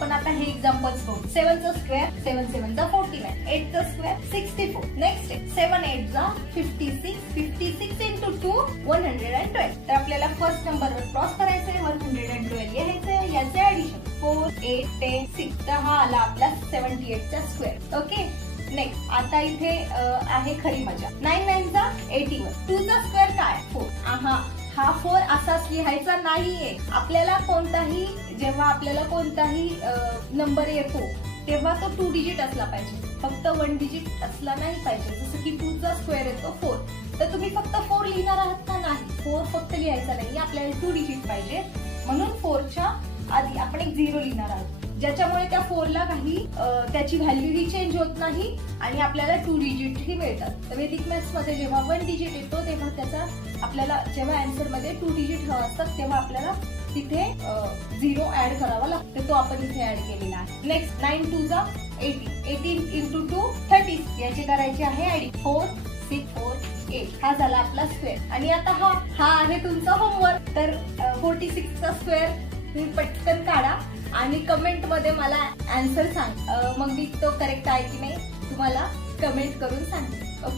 पण आता हे एक्झाम्पल्स बघू. 7 चा स्क्वेअर 7 7 चा 49, 8 चा स्क्वेअर 64. नेक्स्ट आहे 7 8 चा 56, 56 into 2 112. तर आपल्याला फर्स्ट नंबरवर क्रॉस करायचंय, 112 लिहायचंय, याचे ऍडिशन 4 8 10 6. तर हा आला आपला 78 चा स्क्वेअर. ओके. नेक्स्ट आता इथे आहे खरी मजा. 9 9 चा 81, 2 चा स्क्वेअर काय 4. हा 4 असाच लिहायचा नाहीये. आपल्याला जेव्हा आपल्याला कोणताही नंबर येतो तेव्हा तो 2 डिजिट असला पाहिजे, फक्त 1 डिजिट असला नाही पाहिजे. जसं की 2 चा स्क्वेअर येतो 4, तर तुम्ही फक्त 4 लिहिणार आहात का? नाही, 4 फक्त लिहायचा नाही, आपल्याला 2 डिजिट पाहिजे. म्हणून 4च्या आधी आपण एक 0 लिहिणार आहोत, ज्याच्यामुळे त्या 4ला काही त्याची व्हॅल्यूही चेंज होत नाही आणि आपल्याला 2 डिजिट ही मिळतात. तर वैदिक मॅथ्स मध्ये जेव्हा 1 डिजिट येतो तेव्हा त्याचा आपल्याला जेव्हा आन्सर मध्ये 2 डिजिट हवा असतात तेव्हा आपल्याला तिथे 0 ऍड करावा लागतो. तो आपण इथे ऍड केलेला आहे. नेक्स्ट 9 2 चा 18, 18 into 2 30. याची करायची आहे ऍडिंग 4 6 4 8. हा झाला आपला स्क्वेअर. आणि आता हा आहे तुमचा होमवर्क. तर 46 चा स्क्वेअर तुम्ही पटकन काढा आणि कमेंट मध्ये मला आन्सर सांग. मग मी तो करेक्ट आहे की नाही तुम्हाला कमेंट करून सांगते.